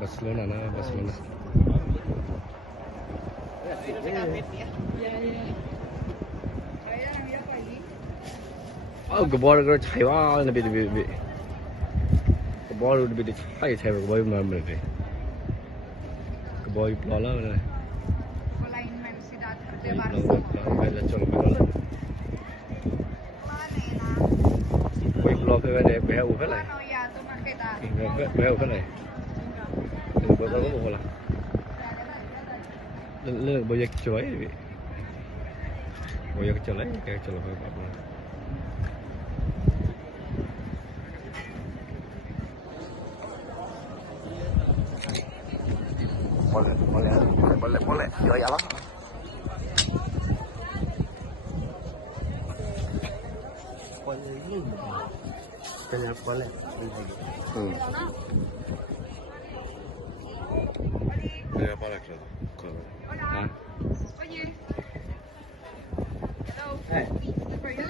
Barcelona na Barcelona. Oh, cái ball nó chạy quá, nó bị cái ball nó bị chạy chạy vào cái ball mà mình cái ball lo lắm rồi. Con la inmensidad de Lo Barcelona. phải là cho nó lo. Quay lo phải về về u phải lại. Annoiato, ma che dai. Về u phải lại. Đừng có một là. Lên bây giờ chơi vậy. Bây giờ chơi lấy cái chơi là phải bắt rồi. Boleh, yo ya lah. Boleh. Voy a parar, claro. Hola. Oye. Hello. Hey. For you,